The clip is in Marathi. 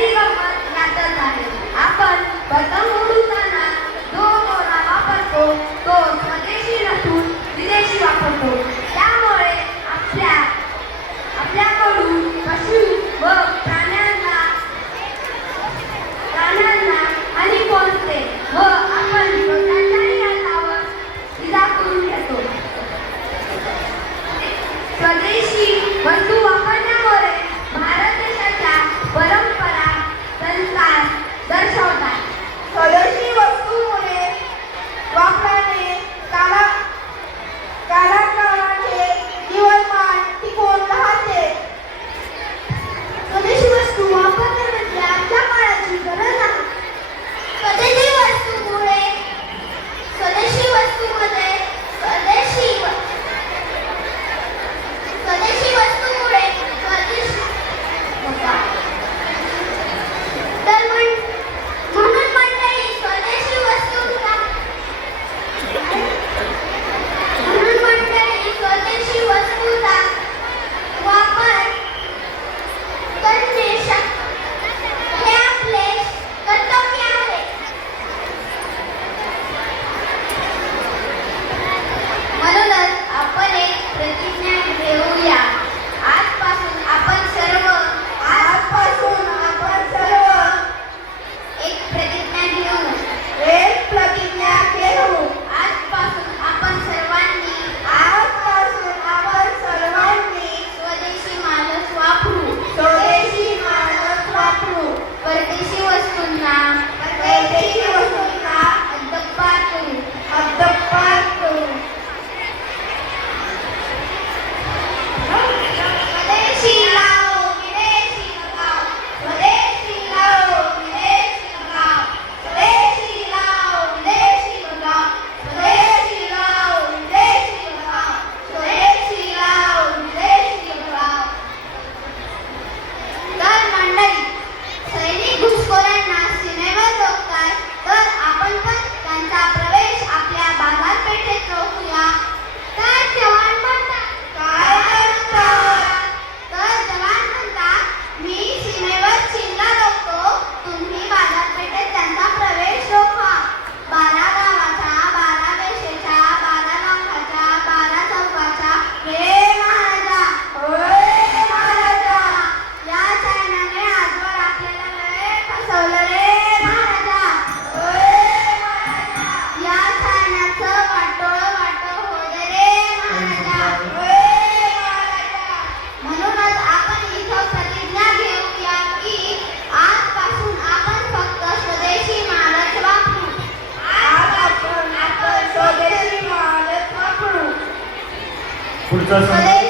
खरी गंमत यातच आहे. आपण पतंग उडवताना जो दोरा वापरतो तो स्वदेशी नसून विदेशी वापरतो. त्यामुळे आपल्याकडून पशु व प्राण्यांना हानी पोहोचते व आपण स्वतःच्याही हातावर इजा करून घेतो. स्वदेशी वस्तू वापरण्यामुळे भारत देशाच्या परंपरा संस्कार दर्शवतात. स्वदेशी वस्तूमुळे वापराने कालाकालाचे जीवनमान टिकून राहते. स्वदेशी वस्तू वापरणे म्हणजे आजच्या काळाची गरज आहे. स्वदेशी वस्तूमुळे स्वदेशी वस्तूमुळे तर म्हणून मंडळी स्वदेशी वस्तूचा वापर करणे हे आपले कर्तव्य आहे. म्हणूनच आपण एक प्रतिज्ञा घेऊया. आजपासून आपण सर्व एक प्रतिज्ञा घेऊ. आजपासून आपण सर्वांनी स्वदेशी मालच वापरू. परदेशी वस्तूंना हद्दपार करू. स्वदेशी लाओ विदेशी लगाओ. स्वदेशी लाओ विदेशी लगाओ. स्वदेशी लाओ विदेशी लगाओ. स्वदेशी लाओ विदेशी लगाओ. स्वदेशी लाओ विदेशी लगाओ. तर मंडळी, सैनिक घुसखोरांना सीमेवर रोखतात तर आपण पण त्यांचा प्रवेश आपल्या बाजारपेठेत रोखूया. तर जवान म्हणतात मी सीमेवर चीनला रोखतो, तुम्ही बाजारपेठेत त्यांचा प्रवेश रोखा. 12 गावाच्या, 12 देशाच्या, 12 लाखाच्या, 12 चौकाच्या, हे महाराजा या चायनाने आजवर आपल्याला लय फसवलं रे महाराजा. या चायनाचं वाटोळं हो दे रे महाराजा. म्हणूनच आपण इथं प्रतिज्ञा घेऊया की आजपासून आपण फक्त स्वदेशी मालच वापरू. स्वदेशी मालच वापरू. पुढचा स्वदेशी